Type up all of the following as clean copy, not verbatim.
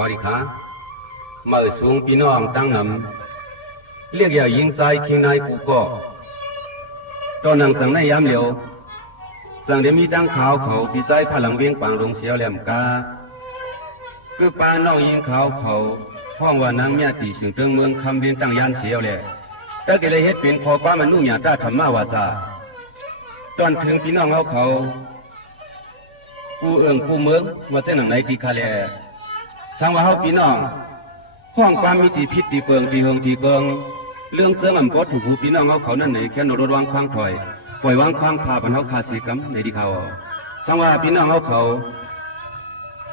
อดีขาเมื่อสูงพี่น้องตั้งนำเรียกอย่ายิงใส่คิงนายกูก็ตอนนั่งสั่งในยามเหลียวสั่งเดี๋ยวมีตั้งขาวเขาพี่ใส่พลังเวียงปางลงเสียวแหลมกาคือปาน้องยิงขาวเขาห้องว่านางเมียตีสึงเติงเมืองคำเวียงตั้งยานเสียวแหละแต่ก็เลยเฮ็ดเป็นพอป้ามันนุ่งหยาตาธรรมาวาสาตอนถึงพี่น้องเขาผู้ผู้เมืองว่าเส้นหนังไหนที่คาเลสังว่าเขาพี่น้องห้องความมีตีพิษตีเปิงตีหงตีเกิงเรื่องเสื่อมอันปดถูกหูพี่น้องเขานั่นไหนแค่นรดวางควางถอยปล่อยวางควางพาบรรเทาคาสีกรรมในที่เขาสังว่าพี่น้องเขา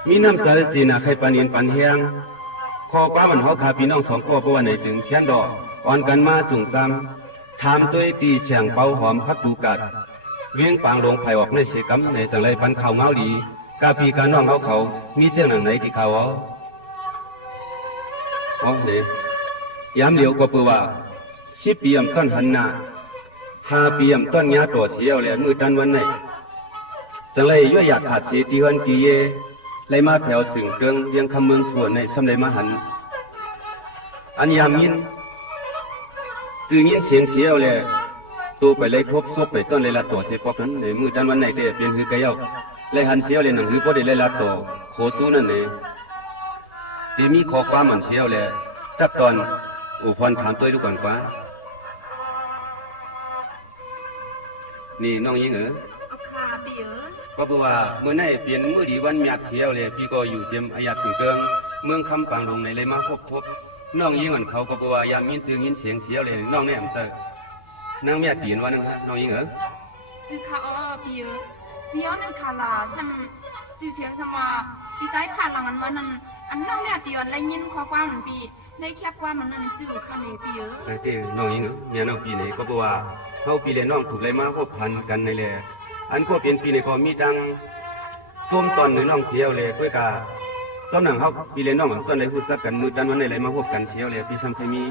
มีน้ำใสสีนาใครปานีนปันเฮียงคอป้ามันเขาขาพี่น้องสองก็เพราะว่าในจึงเขียนดอกอ่อนกันมาจุ่งซ้ำถามตัวตีเสียงเป่าหอมพักดูกัดเวียงปางลงไผ่ออกในเสกำในจังไรปันข่าวเงาดีกาพีกาน้องเขามีเสียงหนังไหนที่เขาเนี่ยย้ำเหลียวก็เพื่อว่า10 ปีต้นหันหน้า5 ปีต้นยาตัวเสียวเลยมือดันวันไหนจังไรย่อยอยากขาดเสียทีวันกี่เยเลยมาแผ่วสึงเกิงเวียงคำเมืองส่วนในสำไรมหันอันยามยินสื่อยินเสียงเสียวเลยตัวไปเลยพบซบไปต้นเลยละตัวเสียปอบนั้นในมือดันวันไหนเดเป็นคือกระยอกเลยหันเสียวเลยหนังคือพอได้เลยละตัวโคสู้นั่นเองที่มีขอความมันเสียวเลยจักตอนอุพรถามตัวดูก่อนกว่านี่น้องยิงเอาค่ะพี่ก็บอกว่าเมื่อไหร่เปลี่ยนมือดีวันมีอักเสียวเลยพี่ก็อยู่เจียมอาญาถึงเกิงเมืองคำปางลงในเลยมาพบน้องยิงอันเขาก็บอกว่ายามยินยินเสียงเสียวเลยน้องเนี่ยมันเตอนั่งเมียตีนวันนึงฮะน้องยิงซื้อข้าวพี่นั่นคาลาฉันซื้อเสียงทำมาพี่ใจผ่านหลังวันนั้นอันน้องเนี่ยตีวันไรยินข้อความมันปีได้แคบว่ามันนั่นซื้อข้าวเหนียวปีใช่ที่น้องยิงเนี่ยน้องปีนี้ก็บอกว่าเขาปีเลยน้องถูกเลยมาพบพันกันในเลยอันพวกเป็นปีในก็มีดังส้มตอนหรือน้องเสียวเลยเพื่อกาตอนนั้นเขาปีเลยน้องตอนในพูดสักกันมือดันวันในเลยมาพบกันเสียวเลยพี่ซ้ำเคยมี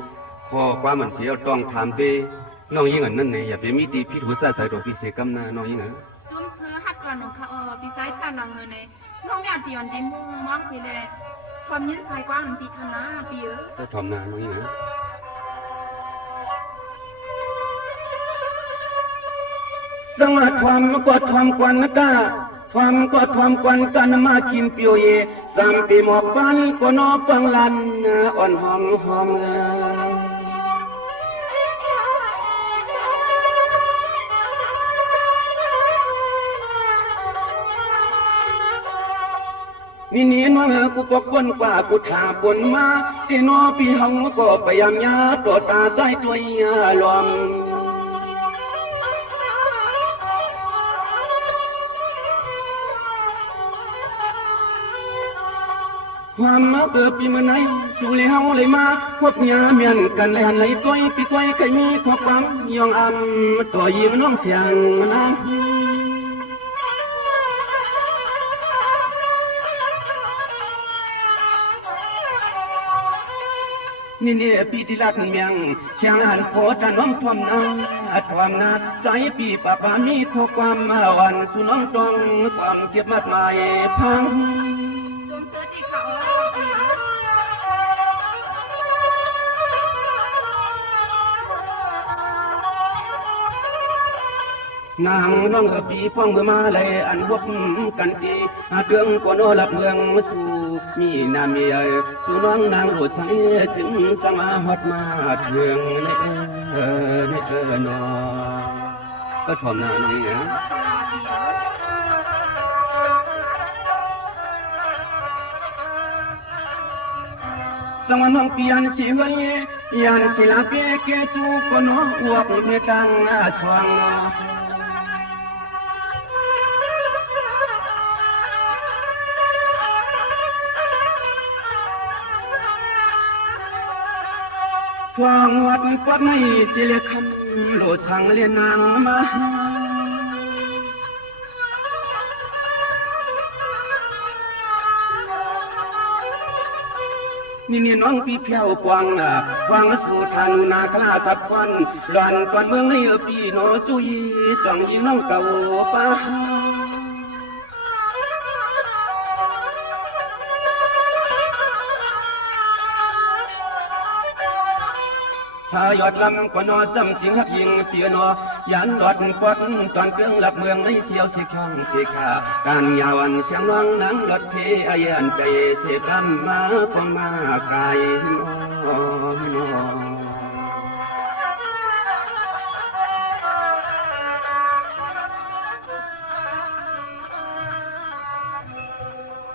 พอความมันเสียวต้องถามไปน้องยิงอันนั่นเนี่ยอย่าไปมีตีพิถุสาใส่ตัวพิเศษกำนาน้องยิงซุ้มซื้อฮัดก่อนหนูค่ะพี่ใจผ่านหลังเงินเลยน้องเนี่ยตีวันดีมุ่งมั่งไปเลยความยินใส่กว้างปีคณะปีก็ทำนาน้องยิงสังวาความกอดความกวนกาความกอดความกวนกันมาคิมเปียวเย3 ปีหมอกปันก็นอปังลันอ่อนหอมหอมนี่นี่น้องกูปกวนกว่ากูถาปนมาที่นอพี่เฮาก็พยายามยาตัวตาใจตัวยาลอมความมาเกิดปีเมื่อไหนสู่เลยเฮาเลยมาพบยาเมียนกันเลยหันไหลตัวปีตัวเคยมีความหวังยองอ่ำตัวยิงน้องเสียงนะนี่เนี่ยปีที่ลัดเมียงเชียงหันโพธน้องทวมนาสายปีป่าป่ามีข้อความมาวันสู่น้องตองความเก็บมัดหมายพังนางน้องปีพ่องเมื่อมาเลยอันวบกันตีเดืองก็นอหลับเมืองมาสู่มีนามีสู่น้องนางโหดใสจึงสมาหดมาเถืองในนอก็ถ่อมนาน้องเนี่ยสวรรค์น้องเปียนสิเฮยยันศิลาเปเกสู่ก็นออวบเมตังสว่างทวงวัดปัดในเจริญคำโลดสังเลียนนางมานี่น้องพี่เพียวกวางฟังสู่ทางนาคลาทับควันหลอนก่อนเมืองในปีโนสุยจังยิงน้องเก่าป้า พายอดลำก็นอจำจริงหักยิงเปียนอยันหลอดปอดตอนเครื่องหลับเมืองในเสียวเสียข้องเสียขาการยาวันเสียงน้องนังหลอดเพอเยันใจเสียคำมาควงมาไกลนอ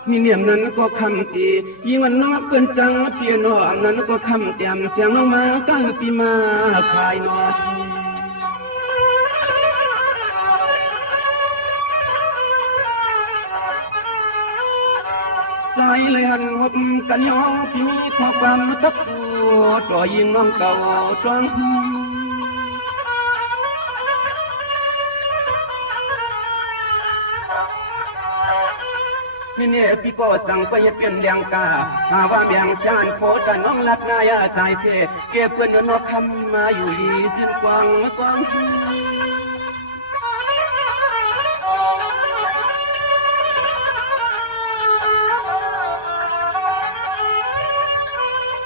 มีเนียมนั้นก็คำตียิ่งวันนอกเปิ้นจังเปียนอนั้นก็คำเตียมเสียงลงมาก้าปีมาขายนอใส่เลยหันหบกันยอที่มีข้อความทักสู้ต่อยิงน้องเก่าจ้องนี่เนี่ยพี่ก็สั่งไปเปลี่ยนเลี้ยงกาหาว่าเมียงชานโคตรน้องรักนายาสายเพเก็บเพื่อนนกคำมาอยู่ลีสิ้นกวางกวาง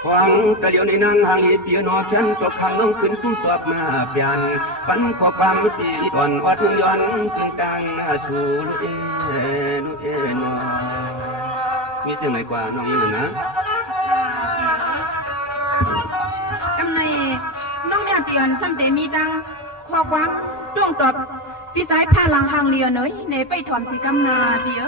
หวังกะเดียวในนางหางเปียนอฉันก็ขังน้องขึ้นตุ้มตอบมาเปลี่ยนปันขอความตีตอนวัดย้อนถึงตังชูลูเอนัวมีจังไหนกว่าน้องนี่นะกำในน้องแม่เตียนซ้ำแต่มีดังข้อความจ้วงตอบพี่สายพาหลังหางเรียเนยในไปถอนสีกำนาเดียว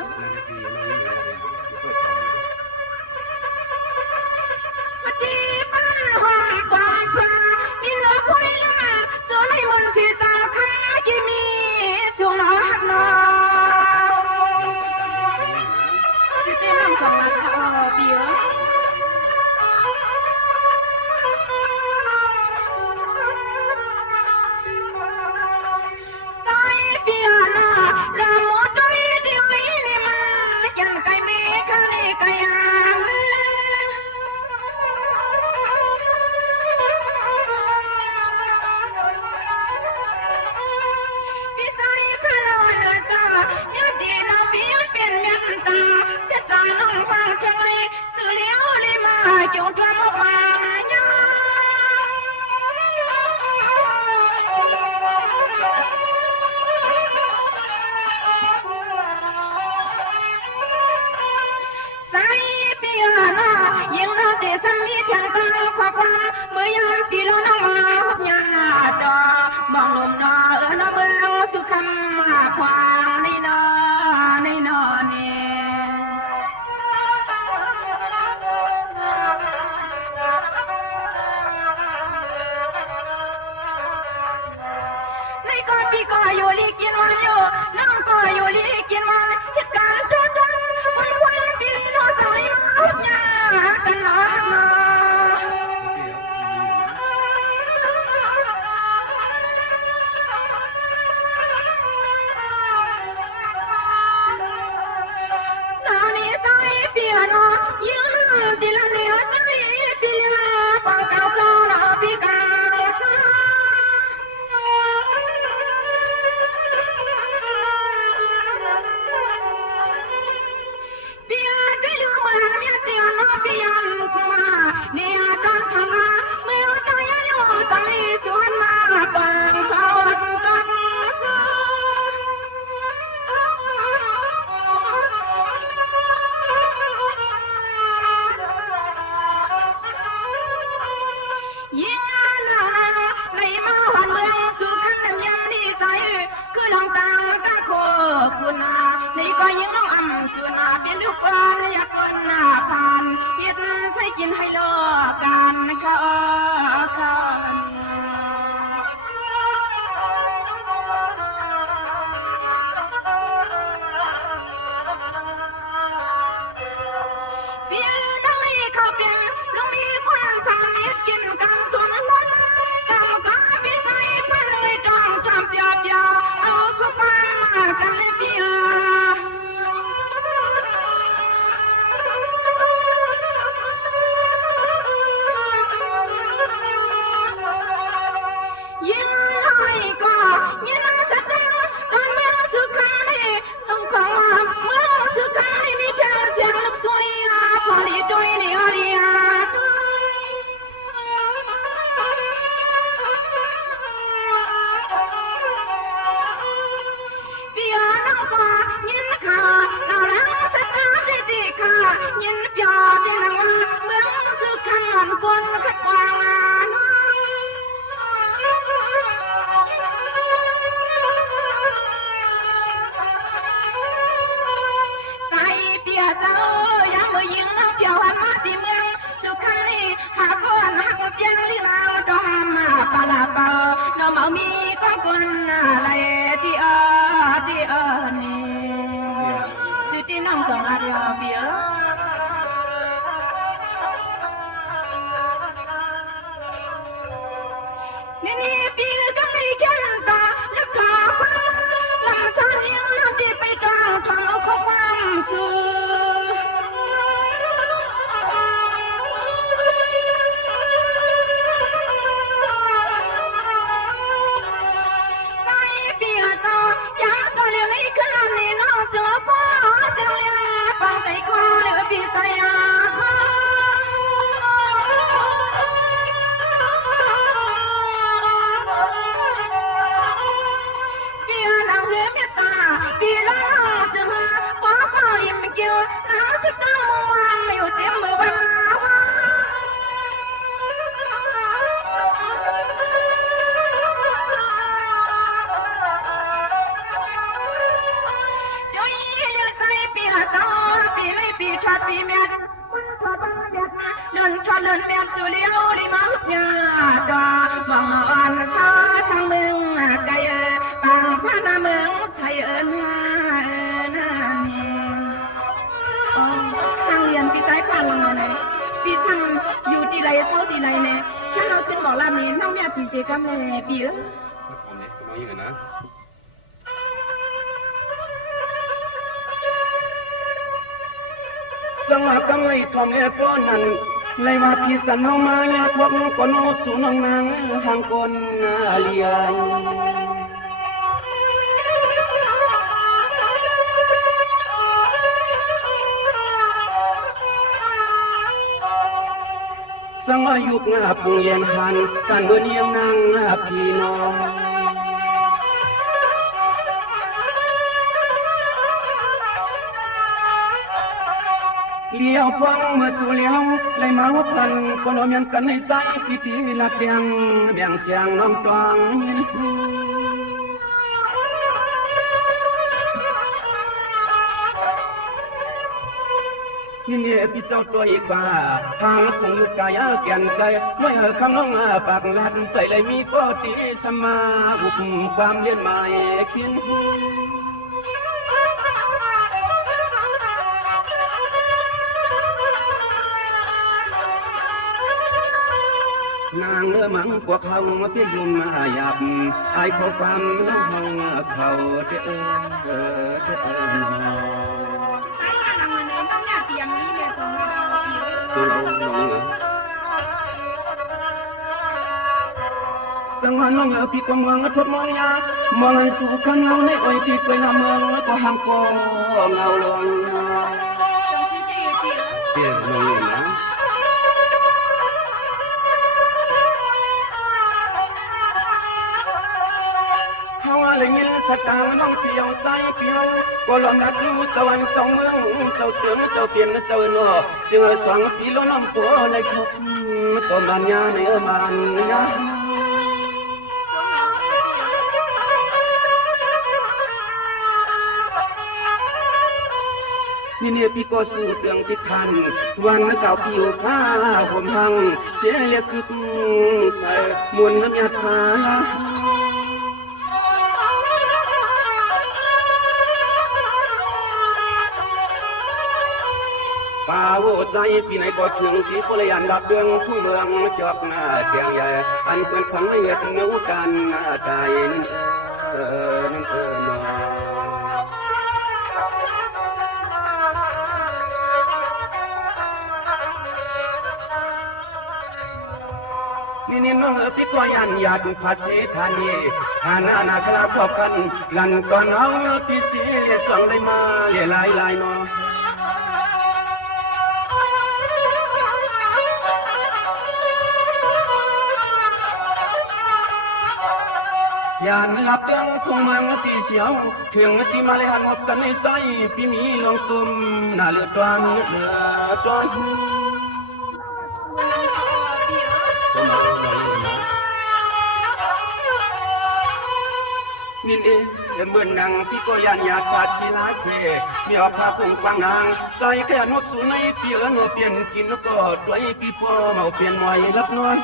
เอิญว่านาอ๋อทางเรียนพี่ใต้ผ่านลงมาเลยพี่สั่งอยู่ที่ไรเศร้าที่ไรเนี่ยถ้าเราขึ้นบอกลานี้น้องแม่พี่เสียกันเลยพี่เออ ทำเนี่ยน้อยอย่างนะสังหากำไลทอมเอปอนันไลว่าที่สันเฮามาเนี่ยพวกก็โนสู่น้องนางห่างคนเลียนสังอายุงาปุงเย็นหันกันเมือนเยียงนางพี่น้องเลี้ยวฟังเมื่อสู่เลี้ยวเลยมาว่าพันก็นอมยันกันให้ใส่พี่พี่ลักเลียงแบ่งเสียงน้องตองยินยินเย่พี่เจ้าตัวอีกว่าทางคงอยู่กายเปลี่ยนใจเมื่อคำน้องปากลัดใจเลยมีก็ตีสมาอุปความเลียนหมายคินนางมังกว่าเขาเพียยุ่มหยาบไอเขาความน้องห้องเขาเด้อใต้ผ่านลงมาเลยน้องแม่เตียงนี้เนี่ยตรงเราพี่เออ สังหารน้องพี่ก็เมืองทบมองยามองสู่ข้างเงาในอ้อยพี่ไปนำเมืองก็ห่างก็เงาลงเตี้ยน้องนะเฮาอะไรเงี้ยสตางน้องเสียวใจเปียวก็ลมรักอยู่ตะวันสองเมืองเจ้าเตือนเจ้าเปลี่ยนเจ้าเนาะเชื่อสองพี่ล้นน้ำตัวในครบตัวมันยาในมันยานี่เนี่ยพี่ก็สู้เตืองที่คันวันเก่าผิวผ้าผมหังเสียเรียกคือใส่มวลน้ำยาทาป่าโวใจปีไหนก็ถึงที่พลยันดับเดืองทุ่งเมืองจอกหน้าเตียงใหญ่อันเป็นของละเอียดเนื้อกันใจนั่นนั่นนอนี่น้องพี่ก็ยันหยาดภาษีธานีหานานาคลาพอกันลันก่อนเอาพี่เสียจังได้มาเลี้ยลายนอยานหลับตั้งคงมังที่เสียวถึงที่มาเลยหันหอบกันในใส่พี่มีลงตุ่มน่าเลือดตอนเลือดตอนนี่เองเหมือนนางที่ก็ยันหยาดขาดศิลาเสมีออกผ้าคงกวางนางใส่แค่นกสูในเปียนเปลี่ยนกินแล้วก็ด้วยพี่พ่อเมาเปลี่ยนหน่อยรับนอน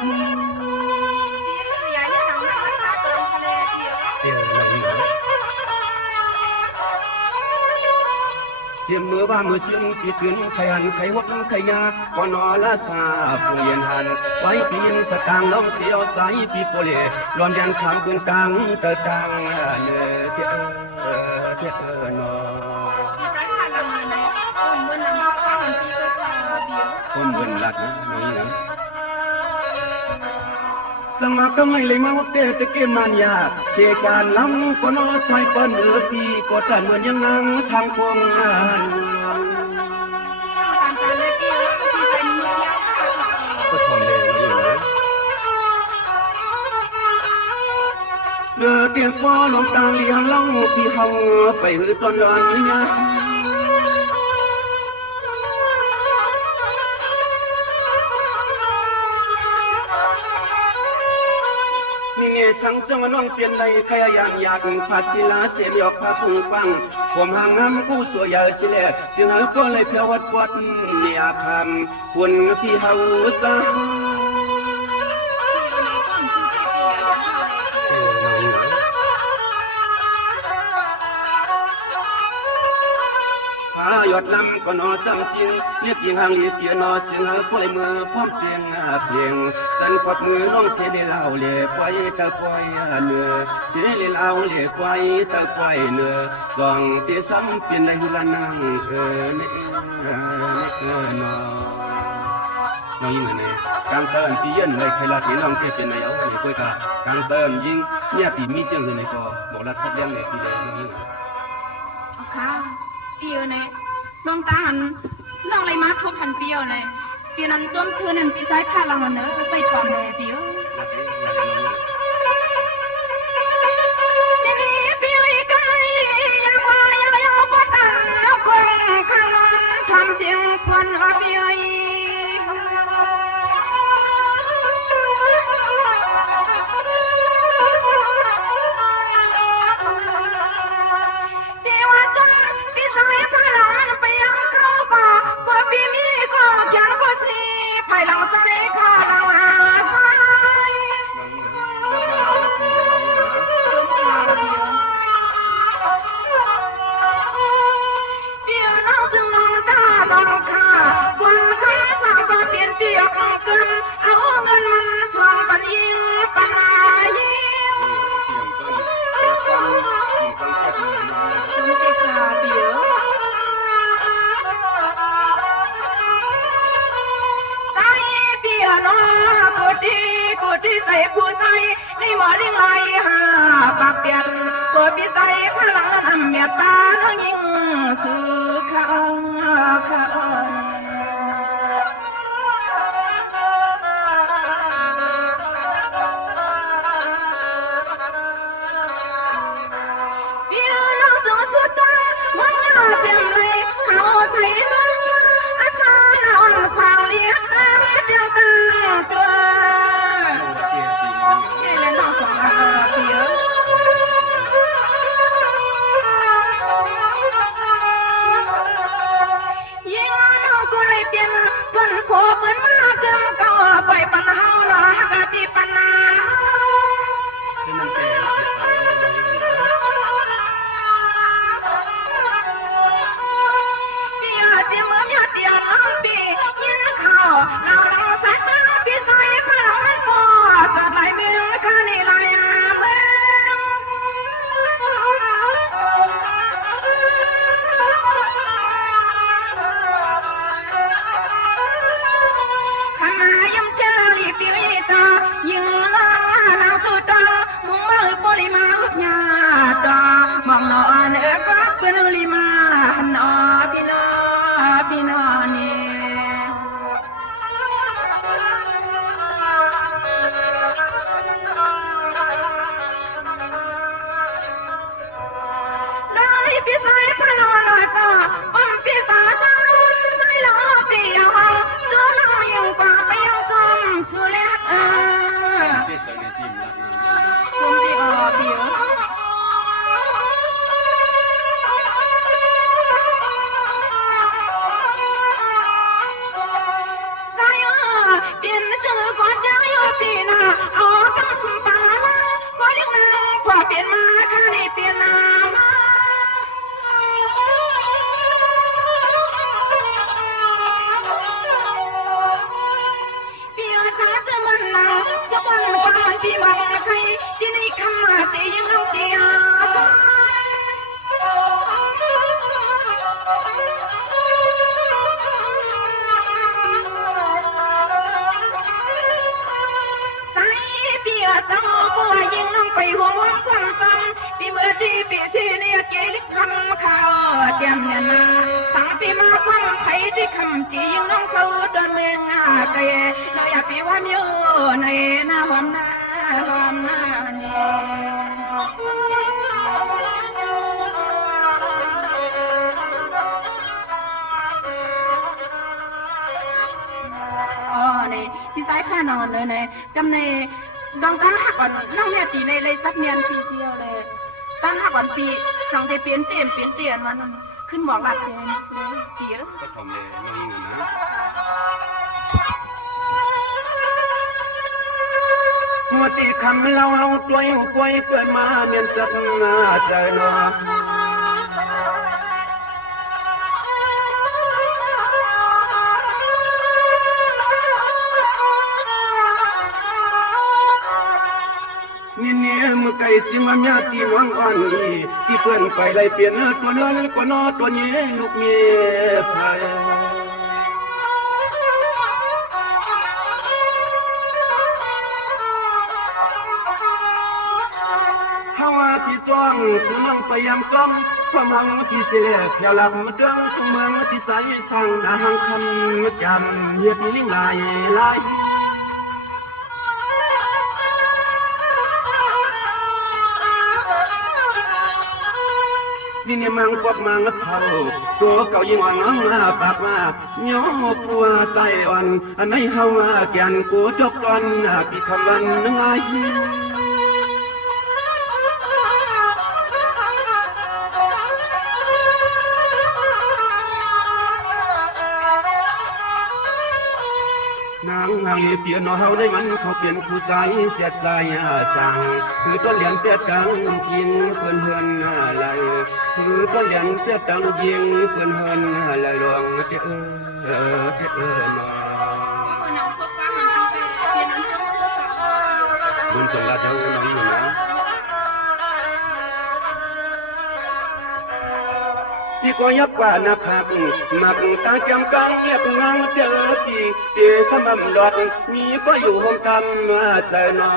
เสียมือว่ามือเสียงปีขึ้นไขหันไขวัดไขยาก่อนนอละซาผู้เย็นหันไว้ปีนสตางล้อมเสียวใสปีโปเลรวมยันคำปืนกลางเตะดังเนื้อเจ้านอผมเบิ่นหลัดนี่นะสมัครก็ไม่เลยมาเตะตะเกียมันยาเชการล้ำก็นอใส่ปนปีก็ตันเหมือนยังนางทางพวงงานก็ทนเลยนี่นะเดือดเตียงพ่อลงตาเลี้ยงเล่าพี่เฮาไปหือตอนร้อนเนี่ยสังจังน้องเปลี่ยนใดขยันอยากพัดศิลาเสียยอกพาพุงปังผมห่างงามผู้สวยใหญ่สิแลเสียงก็เลยเพียววัดวัดเนี่ยคำคนที่เฮาซะ ดลำก็นอจังจินเรียกยิงหางเรียกเปียนอเสียงผู้ไหลมือพร้อมเพียงเพียงสันขดมือน้องเชลิลาวเล่ปล่อยตะปล่อยเนื้อเชลิลาวเล่ปล่อยตะปล่อยเนื้อกองที่ซ้ำเป็นในละนางนอยิงไงกลางเซินปีเย็นเลยใครละที่น้องเเป็นในเอาไว้คุยกับกลางเซินยิงเนี่ยที่มีเจียงเลยก็บอกรัดทัดเลี้ยงเลยที่เลยน้องยิงค่ะเปียวเนี่ยน้องตาหันน้องเลยมาทบพันเปียวเนี่ยเปียวนั้นจมคืนนั้นปีซ้ายพาลังเนอะไปทอมเลยเปียวทำเสียงควันอาเปียใส่ผู้ใจในหมอเลี้ยงไหลหาปากเปลี่ยนตัวพี่ใจพลังทำเมียตาน้องยิ่งสุขาพี่น้องสุดสุดตาวันนี้เต็มเลยเขาใส่น้องอาสาหนอนความเลี้ยงเดียวกันตัวพอเปิดมาเกินก็ไปปัญหาหลากที่ปัญหาพี่อาจจะเมื่อมีเดียวน้องปียินข่าวเราสักตั้งพี่ใจพลังมันพอจะไหลเบี้ยข้าในลายเบิ้ยิงลานางสุดามุ่งมาปริมาอุญาตามองนอนก็เป็นลิมานอพี่นอนี่ได้พี่สายพลอยก็อมพี่สาจ้าใส่ละพี่ห้องตัวน้องยังกว่าไปยังจมสุเล็กคุณที่ออกเดียวสายเปลี่ยนเจอก่อนจะอยู่ปีหน้าเอาตั้งป่ามาก็เลี้ยงนางพอเปลี่ยนมาข้าได้เปลี่ยนนามาสวรรค์การที่ว่าใครที่ในคำมาตียังน้องเดียใส่เปียจังบัวยิงน้องไปห่วงวันความซ้ำปีเมื่อที่ปีที่เนี่ยเกลิกคำข่าวเตรียมเนี่ยนาตั้งปีมาความไทยที่คำจียิงน้องเศร้าเดินเมืองไกลเราอยากปีวันอยู่ในหน้าหอมหน้าเนี่ยอ๋อนี่ที่สายผ้านอนเลยเนี่ยจำในดองตั้งหักก่อนน้องเนี่ยตีในเลยซับเนียนปีเชียวเลยตั้งหักก่อนปีสองได้เปลี่ยนเตียนมันขึ้นบอกหลักเชนเลยเตี๋ยก็ทำเลยน้องยิ่งนะมัวตีคำเราตัวอยู่ป่วยเกิดมาเมียนจัดงาใจนอ เนี่ยมือไก่จิมามยาตีน้องอ่อนนี่ที่เพื่อนไปไล่เปลี่ยนตัวนั้นก็นอตัวนี้ลูกเมียไผเฮาที่จ้องคือน้องไปยามก้มความหังที่เสียเพียลำเดืองทุกเมืองที่ใสสร้างนางคำจำเฮ็ดนิ่งลายลายนี่เนี่ยมังกบมังเท่าตัวเก่ายิ่งอ่อนน้องมาปากว่าโยปัวใจอ่อนอันไหนเฮาแก่นกูจบก่อนพี่คำวันนึงไอนางเปลี่ยนเฮาได้มันเขาเปลี่ยนผู้ใจเสียใจจังคือต้นเหรียญเตี้ยกังกินเพื่อนเฮือนอะไรคือต้นเหรียญเตี้ยกังยิงเพื่อนเฮือนอะไรลวงเตี้ยนอบุญสงราชน้องอยู่นะที่ก็ยับกว่านักหักมักตาจำกังเรียบนางเจอที่เจสมำหลอดมีก็อยู่ห้องกำมาใจนอ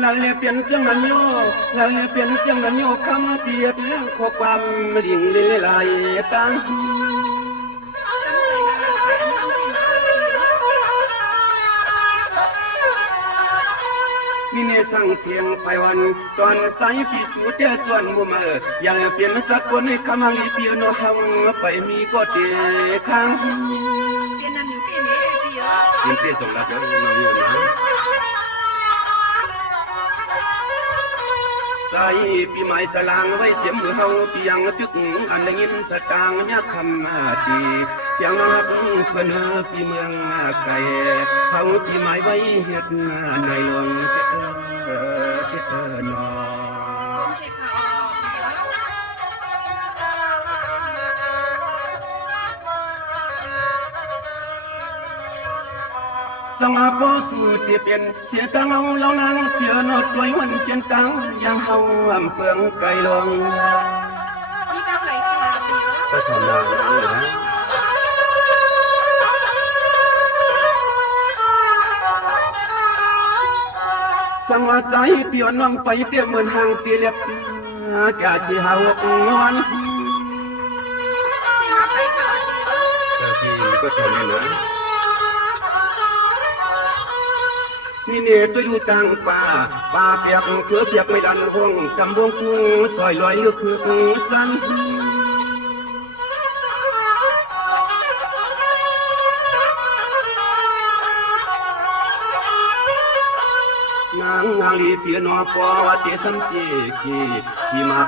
เราเปลี่ยนเสียงนั้นโยเราเปลี่ยนเสียงนั้นโยคำเปรียบเรื่องข้อความดิ่งเลยลายตั้งนี่เนี่ยสั่งเพียงไปวันตอนสายพิสูจน์เจ้าส่วนมุมยังเปลี่ยนสักคนให้คำให้เปลี่ยนหังไปมีก็เจข้างเปลี่ยนนั่นอยู่ที่นี่พี่อ๋อเปลี่ยนเตี้ยส่งรักแล้วน้องอยู่นะใส่ปีใหม่สลางไว้เจียมมือเฮาเพียงตึกอันได้ยินสตางยักคำมาดีเสียงนับเพื่อนปีเมืองไกลเขาปีใหม่ไว้เฮ็ดในหลวงนอสงาโปสูที่เป็นเสียตังเอาเล่านางเพียนอดด้วยวันเชียนตังยังเฮาอำเพืองไกลลงพี่ตั้งไหนค่ะพี่ก็ทำนางนะสังวาใจเปียน้องไปเตี้ยเหมือนหางตีเล็บแกสิหาวงอนพี่ก็ทำนี่นะนี่เนี่ยตัวอยู่ต่างป่าเปียกเปียกไม่ดันห้องจำวงกุ้งซอยลอยลึกคือสันนางลีเปียนอปอว่าเตสัมเจขีมา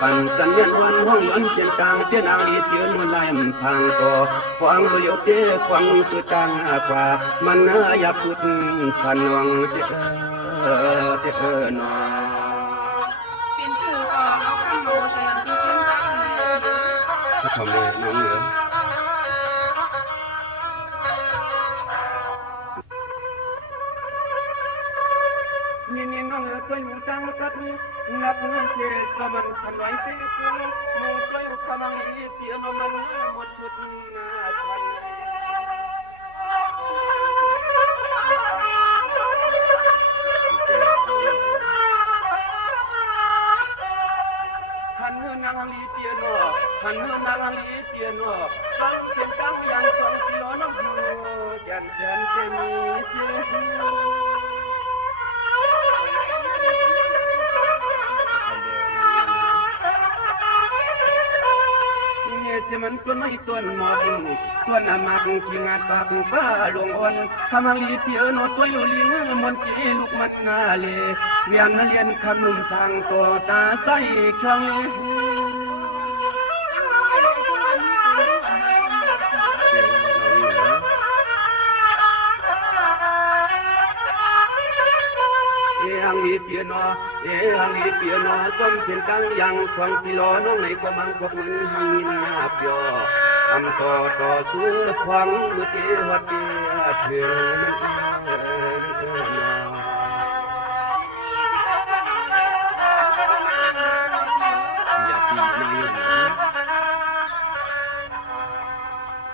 ปันจันยันวันห้องย้อนเชียนกลางเตนางลีเปียนมันลายมันทางก่อฟังเลี้ยวเตฟังคือจางกว่ามันอยากพูดสันวังเตนอเป็นคือก็เอาคำโลใส่อันที่เชียงจังเลยทำเลยน้องเหนือนี่น้องตัวอยู่จังกัดนับเงินเจสมันขนอยเตะกูโมตัวอยู่กำลังอีเตียนมันหมดชุดทันนางลีเตียนนางลีเตียนฟังเสียงดังยังส่งที่น้องอยู่แก่นแสนจะมีเสียงที่มันตัวไม่ตัวหมดตัวน้ำมันขี้งาปากฟ้าหลวงอ่อนทำลีเปียโนตัวอยู่ลิ้นมันจีลูกมันนาเลเวียนเลียนคำนุ่มทางตัวตาใสช่องอังลีเปียโนอังลีเปียโนต้มเส้นตังยังฟังพิโลน้องในความมังพวกมันหังมินนาเปีย ทำต่อสู้ควังมือเตี้ยวัดเตี้ยถึงอย่าปีนี้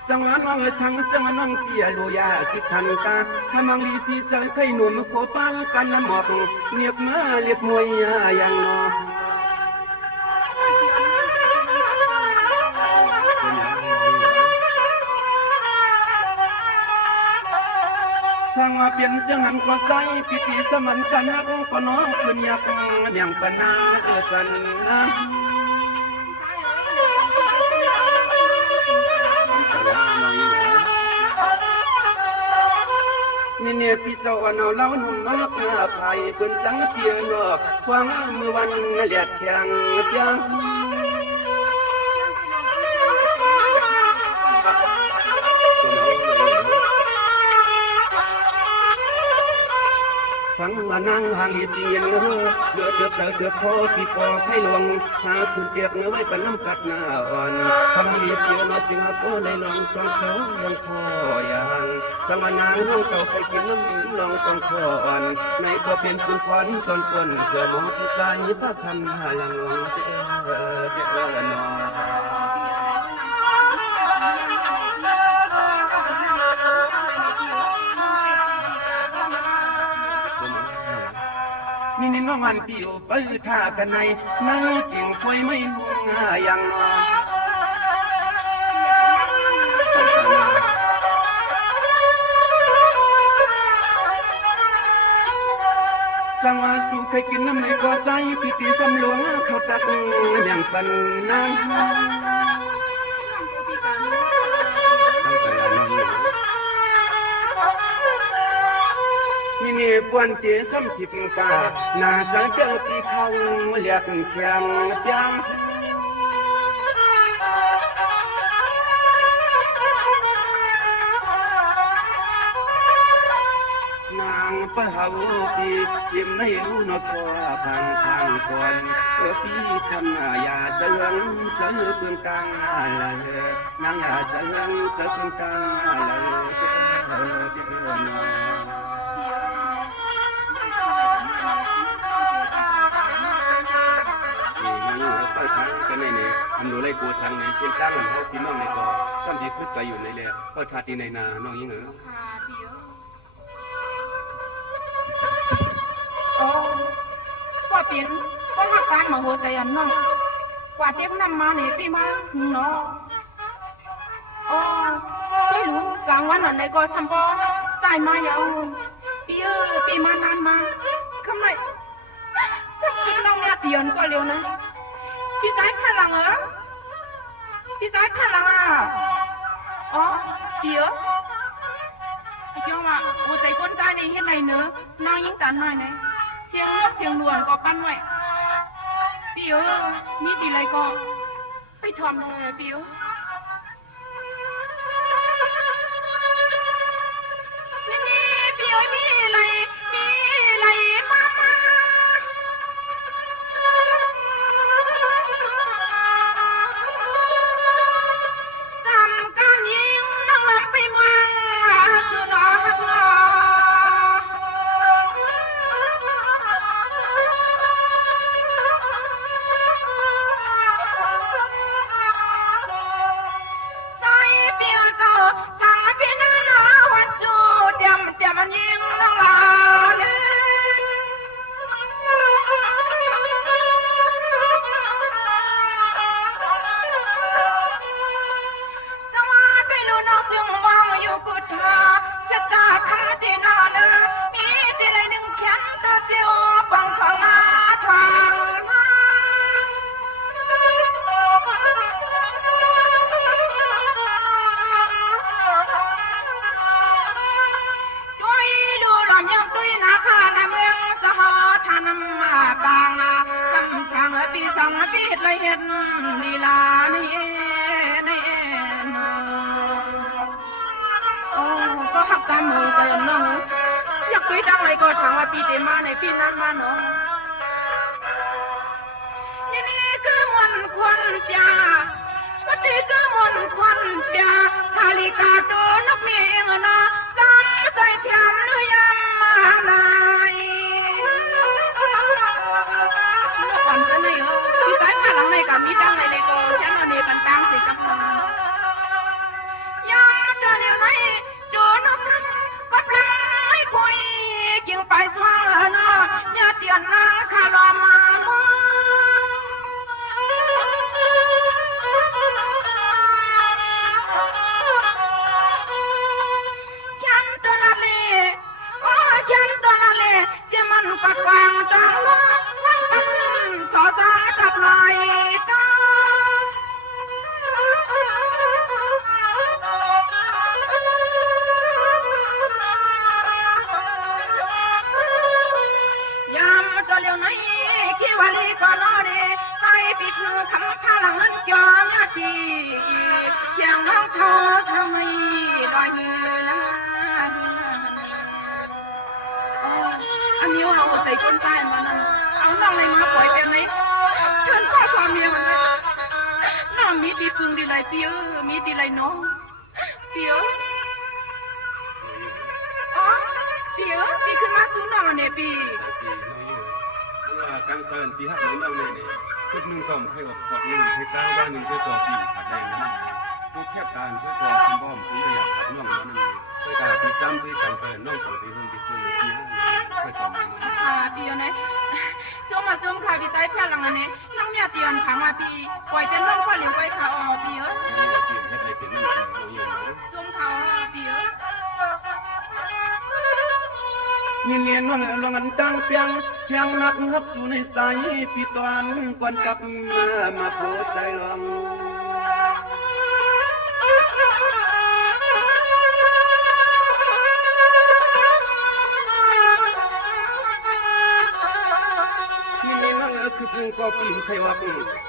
จังหวะน้องช่างจังหวะน้องเตี้ยโลยาคิดทันตาถ้ามังลีที่จะเคยหนุ่มโคปันกันละหมอกเรียกมาเรียกมวยอย่างน้องสังว่าเปลี่ยนจังหันก็ใจพิธีสมันกันฮักก็น้องคืนอยากอย่างปนาสันนะนี่เนี่ยพี่เจ้าวันเอาเล่าหนุ่มนอกหน้าไผ่เป็นจังเตียนอกฟังมือวันเลียดแข็งจังฟังว่านางหางเตียนเดือดพอปีปอให้ลวงหาคุณเก็บเนื้อไว้เป็นน้ำกัดหน้าอ่อนทำให้เตียนจึงพอในลองสองเขายังพออย่างสังว่านางน้องเก่าไปกินน้ำลองสองคอนในก็เป็นคุณควันตอนคนเกิดหมอที่กายพระคันหายังเจ้านอนี่น้องอันปิวไปท่ากันในนั่งกิ่งควยไม่มุ่งอย่างนอสังวาสุเคยกินน้ำในกอใจพิธีสำหลวงเขาตักอย่างปันนางนี่ปวนเจี๊ยซ้ำสิบกาน่าจะเจอที่เขาเรียกแข็งจังนางเป้าปียิ้มไม่รู้นกตัวพังก่อนพี่ทำยาเสืองเสือเปลืองกลางเลยนางยาเสืองเสือเปลืองกลางเลยก็ทางกันในนี้อันดูไล่กูทางในเส้นจ้างของเขาพี่น้องในก่อต้นที่พึ่งไปอยู่ในเลยก็ชาติในนาน้องยิ่งเหรอโอ้กว่าเป็นก็หักการมาหัวใจอันน้องกว่าเจ็บนำมาเนี่ยพี่มาเนาะโอ้ไม่รู้กลางวันอะไรก็ทำบ่ใส่มายาวพี่มานานมาทำไมสักทีน้องเนี่ยเปลี่ยนก็เร็วนะพี่สายพลังเหรอพี่สายพลังอ่ะอ๋อเดี๋ยวไอ้เจ้าว่าโอ้ใจคนใจในเฮ็ดไหนเนอะน้องยิ่งตันหน่อยไหนเสียงนวลก็ปั้นไว้พี่มีดีอะไรก็ไปทำเลยพี่นี่พี่มีอะไรมาปีเตมาในปีนั้นมาเนาะนี่คือมวลควันจ้า ปฏิกมลควันเปียทาลิกาโดนกเมียงนาซ้ำใส่เทียนหรือยำมาลายก่อนจะไหนที่ใต้ผาหลังในกับมีจังไรเลยก็ฉันเอาเนกันตั้งสิกับเรายำจะเลี้ยวไหนโดนกกันกับลายคุยจึงไปสว่างเนาะอย่าเตียนนางคาลอมาปักวางจังว่าสอดากับลายตายามตัวเลี้ยวไหนขี้วาลีก็รอเดใส่ปิดมือคำพาหลังนั้นจอมยาทีเสียงน้องเธอทำไมลอยละอันนี้เอาใส่ก้นใต้มานั่นเอาน้องอะไรมาปล่อยแต่ไหนเชิญข้อความเมียมันเลยน้องมีตีพึงดีไรเปียวมีตีไรน้องเปียวอ๋อเปียวปีขึ้นมาสู้น้องเนี่ยปีว่าการเตือนที่ฮักในน้องเนี่ยชุดหนึ่งสองให้ออกขอดหนึ่งให้ก้าวว่าหนึ่งให้ต่อปีขาดแดงนั่นตัวแคบการเพื่อต่อคุณบ้อมคุณไม่อยากขัดน้องนั่นเพื่อการที่จำเพื่อการเตือนน้องของที่หุ่นที่คุณที่ห้าเพื่อต่อมาเปียวเนี่ยจมมาจมข่าวดีใจพลังอันนี้น้องเนี่ยเตียนขังมาปีปล่อยเป็นน้องข้อเหลียวไปข่าวอ๋อปีเออจมข่าวปีเออเนียนว่างลงันตังเปียงเพียงนักฮักสู่ในสายพี่ตอนกวนกับมาโพใจลองคือพึ่งก็ปีนไขวัก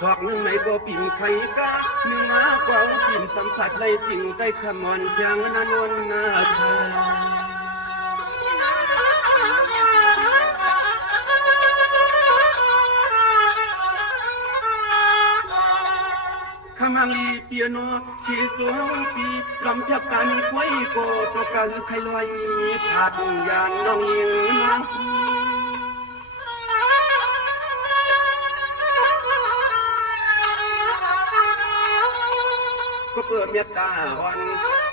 สอกหนึ่งในก็ปีนไขกาหนึ่งมากว่าปีนสัมผัสไรจริงได้ขมอนเสียงนั้นวนนาเธอขมังลีเปียโนชีสวงปีลำทับกันควยโกตกกะไขลอยขาดยานน้องยิงนะก็เปิดเมียตาวัน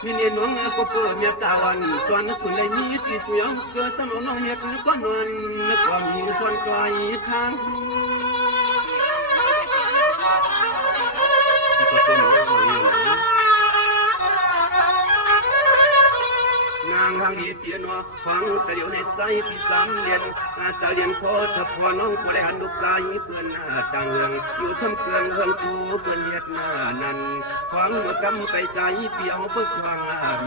มีเนียนน้องก็เปิดเมียตาวันส่วนคุณเลยมีตีสวยเกิดสนองน้องเมียก็นอนความหิงส่วนไกลข้างนางหางดีเปียโนฟังแต่เดี๋ยวในใจที่สามเรียนจะเรียนพอสะพอน้องก็ได้หันดุกลายเพื่อนจังเรืองอยู่ซ้ำเกลืองเฮืองตูเพื่อนเลียดหน้านั้นฟังกำใจใจเปียวเพื่อฟัง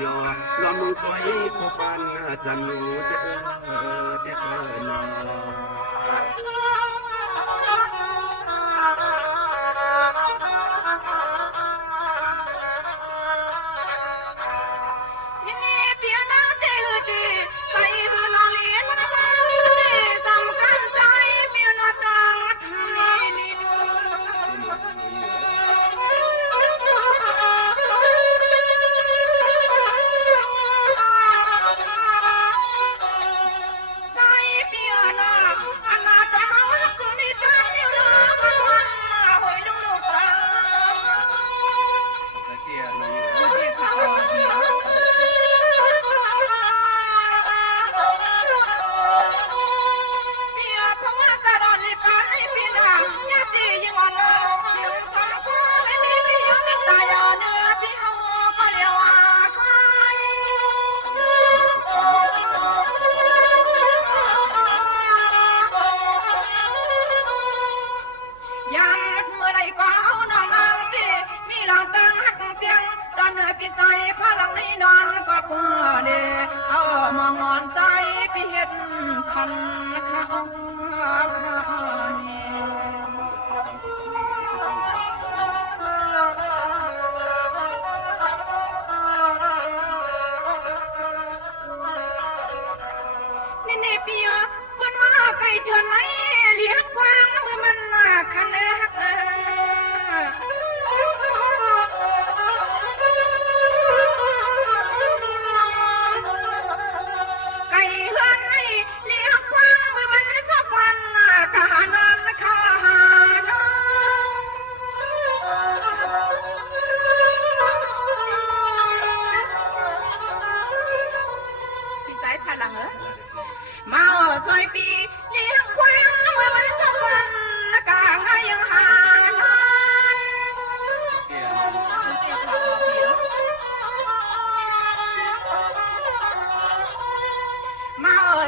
ยอลำมือปล่อยขอปันจันนูเจ้นอ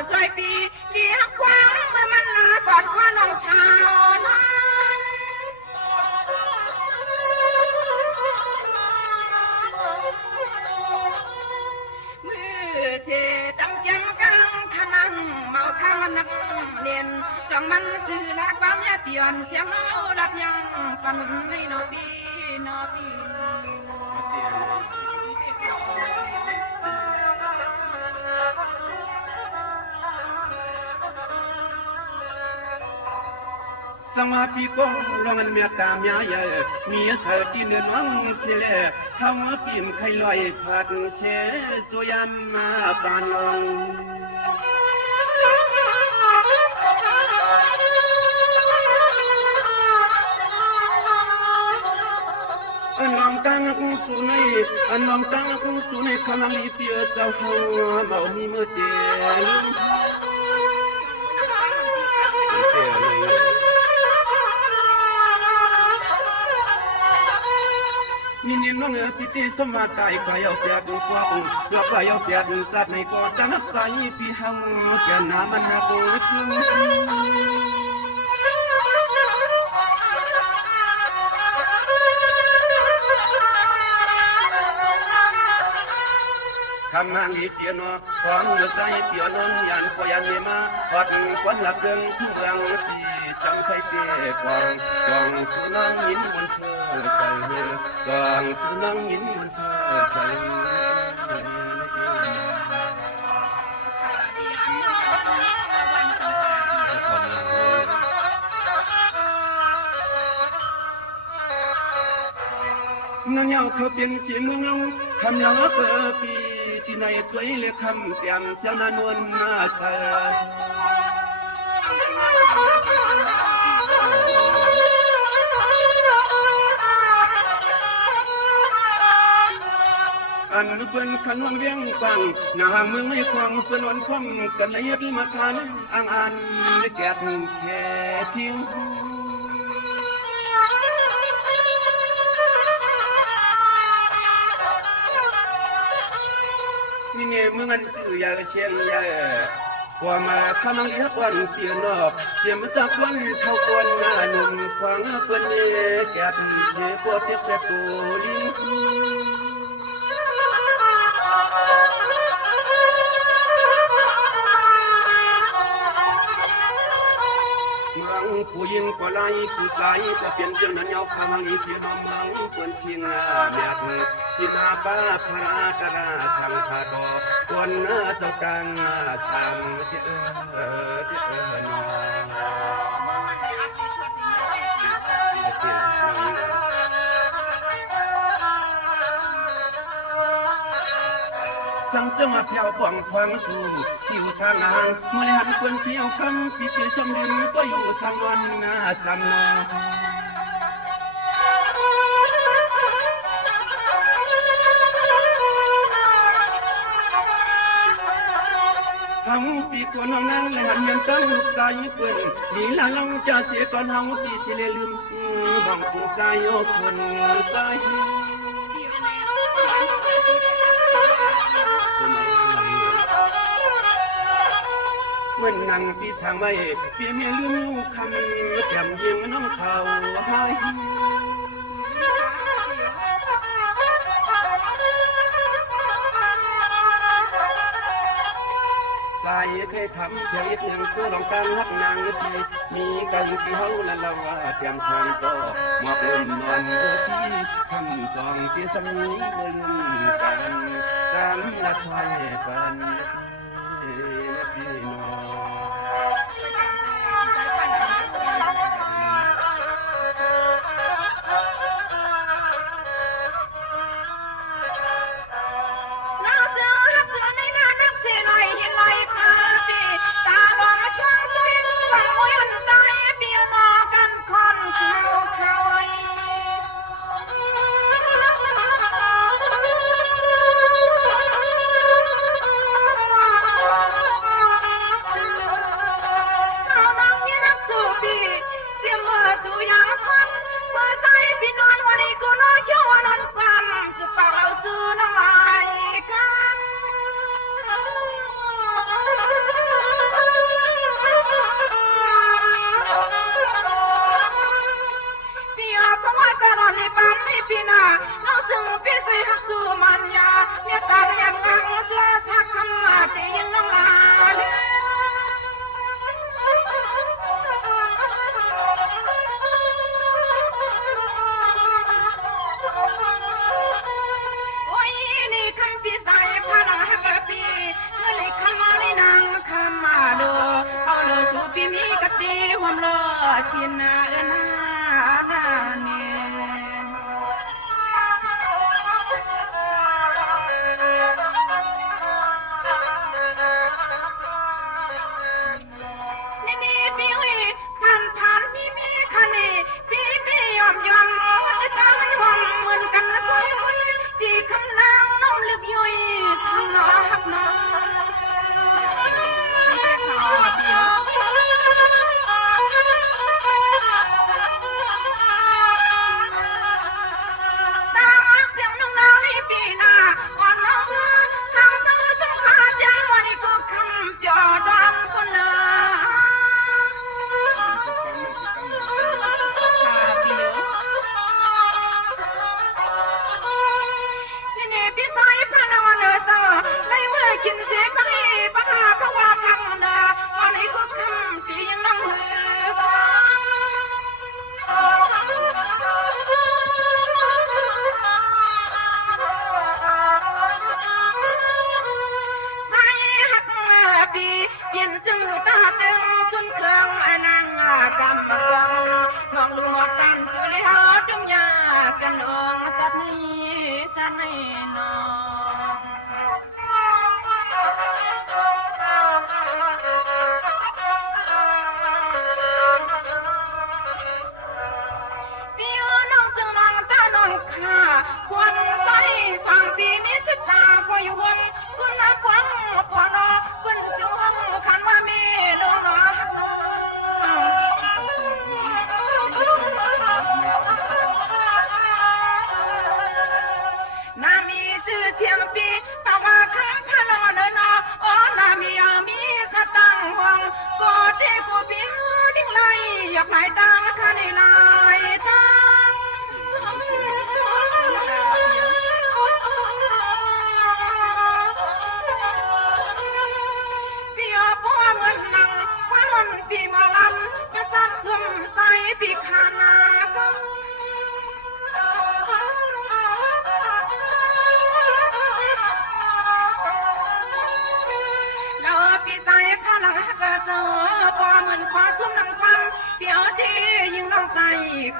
สวยปีเลี้ยงควางเมื่อมันลากอดคอน้องสาวนั้นมือเสตั้งยังกังขนังเมาข้างนักเรียนจังมันคือละความยาเตียนเสียงเอาดับยังปันในนอปีนอปีสังมาปีกงลองอันเมียตามยาเยมีเสตีเนื้อน้องเสลทำปีมไข่ลอยผัดเชสยามมาปานลองอันน้องตังกุ้งสุนัยอันน้องตังกุ้งสุนัยขณะลีเตียเจ้าหัวเมามีเมื่อเดียวนี่นี่น้องพิธีสมาตายไปเอาเปียกกว่าเราไปเอาเปียกสัตว์ในก่อจังหักใส่พี่หังแก่น้ามันหักขึ้นคำหังอีเตียนความเดือดใจเตียนยันพยันมาปัดควันหลับเดินทุ่งเมืองที่จำใส่เตี้ยกวางกวางคือนั่งยิ้มบนเธอใจกวางคือนั่งยิ้มบนเธอใจนั่งเงาเขาเป็นเสียงเมืองเอาคำเงาเปิดปีที่ในตัวเล็กคำเตียงเสียงนวลน่าเสียอันเป็นขันวังเวียงฟังหน้าเมืองไม่ควังเป็นวันควังกันละเอียดมาทานอันแก่แค่เพียงนี่เนี่ยเมื่อกันจือยาเชียงยาว่ามาขมังเอียกวันเตียนอกเสียมจากวันเท่ากวนงาหนุ่มควางเปิ้นเอแก่เสียปวดเจ็บแต่ตัวลิ้นผู้ยิงก็ไล่ผู้ไล่ก็เปลี่ยนเรื่องนั้นยาวขมังอีที่น้องมังเปิ้นทิ้งเมียที่นาป้าพระตราชังพาดอคนเจ้ากังชังที่นอสังเจ้ามาเพียวป่องควางสู่ที่อุสานางเมื่อหันคนเที่ยวคำปีเปียชมดินก็อยู่สังวันนาจำนอทั้งปีก่อนนางและหันยันตั้งลูกใจเปิ้นดีละลองจะเสียก่อนเฮาที่สิเลลืมบังกูใจโยคนใจเมื่อนั่งพี่สางไว้พี่เมียลืมลูกคำแก้มยิงน้องสาวหายใจเคยทำเพียงเพียงเพื่อลองการรักนางทีมีกันที่เฮาและเราเตรียมทางก็มาเป็นนอนที่คำจองที่สมีบนกันตามละคอยปันพี่น้อง ชินาเอนาเนนี่พี่วิคันผ่านพี่มีคันนี่พี่มียอมจะตามยอมเหมือนกันนะพ่อพี่คำนางน้องลึกย่อยทางน้องหักน้องกินเสียไปปะหาเพราะว่าพังดาวันนี้ก็คำที่ยังนั่งหือใส่หักปีเปลี่ยนชื่อตาเดิมจนเครื่องนางกำเมืองน้องดูหมดกันคือเลยหาจุ่มยากันองสัตว์นี้สัตว์นี้นอควรใส่สามปีนี้สิตาพอยวนคุณนับวังพอนอคุณจวงคันว่ามีดวงรักน้นามีชื่อเชียงปีตะว่าคำพะนอเนนออ๋อนามีสตังหวังก็ที่กูพี่ดิ้งไล่อยากไหลดังคันไล่ดังปีมาลำมาสักสมใจปีขานาก็แล้วปีใจพลังกระเสือพอเหมือนขอทุ่มน้ำความเดี๋ยวที่ยิ่งน้องใจ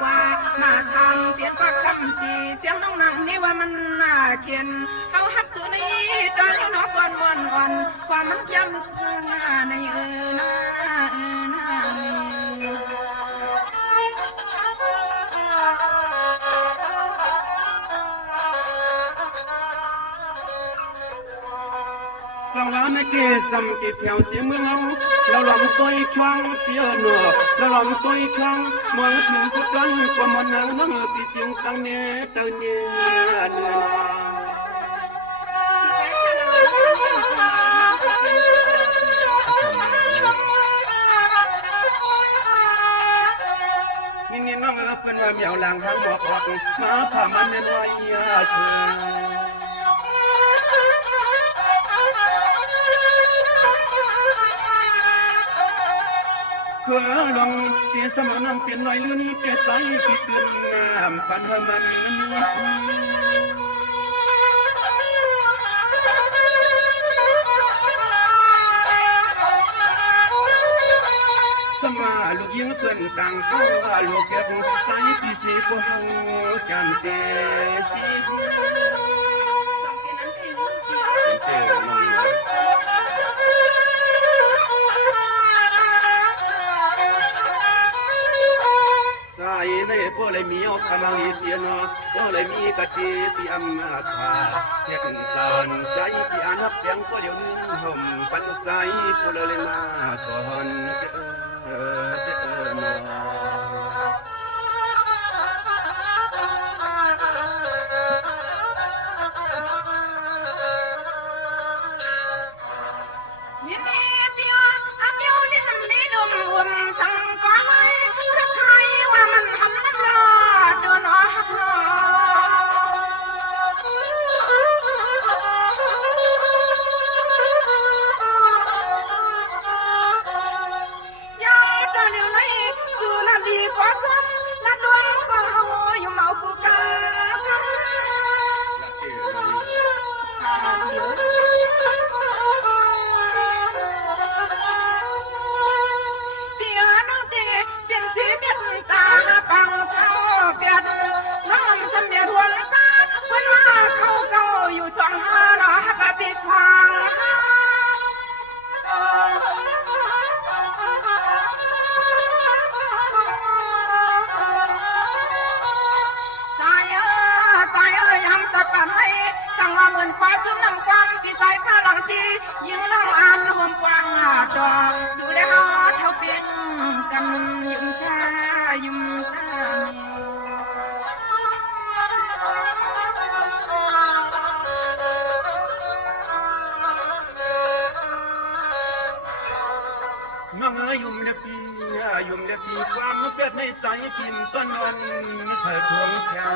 กว่ามาทำเปลี่ยนปากคำที่เสียงน้องนั่งนี่ว่ามันน่าเขียนเขาฮักตัวนี้ตอนน้องวันความมันย้ำเพื่อในนะสังวาไม่เกสัมกิแถวเสียเมืองเราลำต้อยช่างเสียเนอเราลำต้อยช่างมองถึงกุศลก็มันนางน้องปีจึงตั้งเนตเนียเนื้อนี่น้องเป็นว่าเหมียวหลังหางหมอกออกมาผ่ามันเป็นวายเชิญคือลองเกี่ยสมนังเปลี่ยนหน่อยลื่นเกี่ยใจที่ตื่นน้ำปันให้มันสมาลูกยิงเพื่อนต่างก็ลูกเก็บใจที่สีพวงจันเตสีในพวกเลยมีเอาคำลีเตียนพวกเลยมีกะทิที่อำนาจขาเช็ดสานใจที่อานับเพียงก็เลี้ยวนึงห่มปันใจพวกเลยมาตอนเ ยิ่งเราอ่านรวมกว้างจอสู่ได้ฮอดเท่าเป็นกันยุ่งชายุ่งตามังอายุมเลปีอายุมเลปีความเกิดในสายพิมพ์ต้นนอนเธอทวงแถว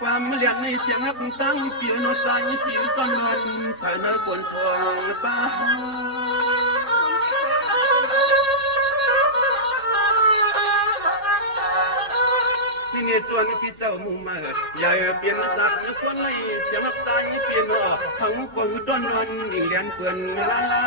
ความเลียนในเสียงหักตั้งเปียโนสายพิมพ์ต้นนอนเธอเนื้อกวนทวงตาที่นี่ส่วนที่เจ้ามุ่งมาอย่าเปลี่ยนสักคนในเสียงหักตายเปลี่ยนว่าทั้งคนต้นนอนดิ่งเลียนเปื่อนลาลา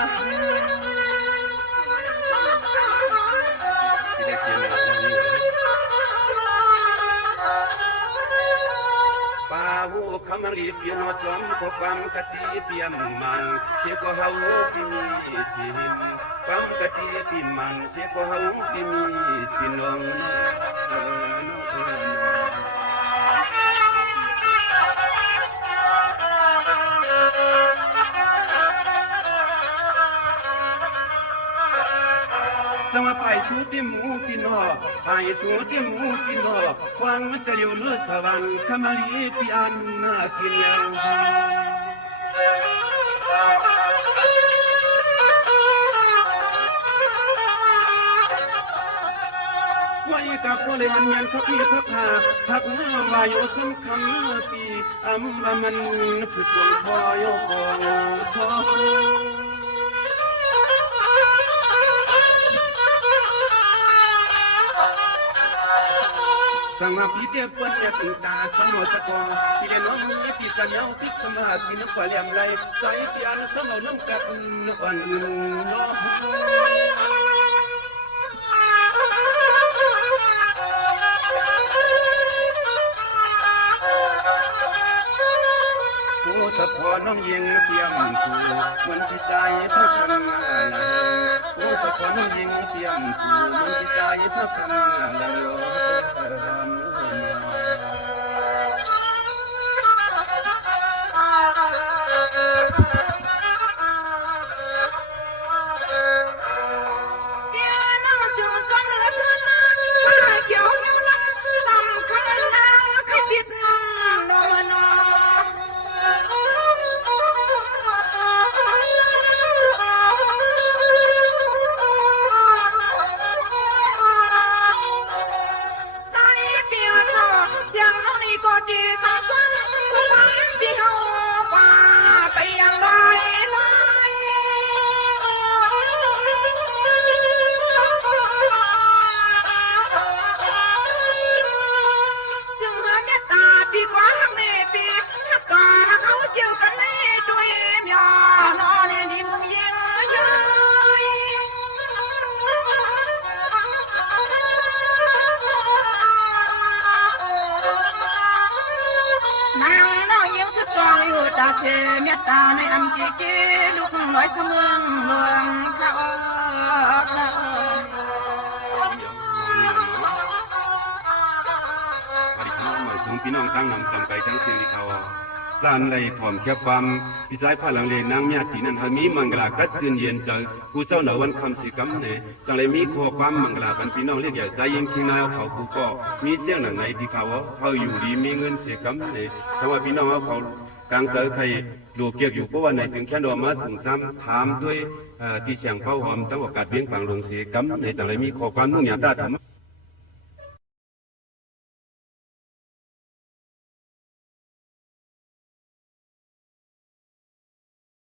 ป่าหูคำรีเปลี่ยนจอมพบความกติเปลี่ยนมันเสียก็เฮาที่มีสินความกติเปลี่ยนมันเสียก็เฮาที่มีสินองสมาไปสู่ที่หมูที่นอไปสู่ที่หมูที่นอควางมันจะเลี้ยวเลือสวรรค์ขมาลีที่อันนากินยังไว้กับโคเลอันยันพักนี้พักหาพักวายโยสังคังปีอัมบามันคือตัวพอยกองพอสังมาพิเดียบวันยาตุตาสมอสกอพิเดน้องมือพิจันยาวพิสมาพินกว่าเลี่ยมไรใส่ที่อันสมอน้ำกับวันอื่นน้องผู้สะพอน้องยิงเตรียมผู้มันพิจัยพระคันอะไรผู้สะพอน้องยิงเตรียมผู้มันพิจัยพระคันอะไรตาเสเมตตาในอันเก๋ๆลูกน้อยเสมืองเมืองเขาพี่น้องตั้งนำสำไปทั้งคืนที่เขาสานในถ่อมแคบความพิจัยผ้าหลังเลนนางเมียตีนั้นหามีมังกรกัดจืนเย็นเจอกูเจ้าหนาวันคำสิกำเนี่ยสังเลยมีข้อความมังกรกันพี่น้องเรียกใหญ่ใจยิงคิงนายเขากูก็มีเสียงหนังในที่เขาอยู่ดีมีเงินเสียกำเนี่ยจังหวะพี่น้องเขากลางเจอใครดูเกี่ยวอยู่เพราะว่าในถึงแค่ดอมาถึงซ้ำถามด้วยที่เสียงเฝ้าหอมจังหวะกัดเบี้ยงฝังลงเสียกำในจังเลยมีข้อความนุ่งหยาบได้ทำ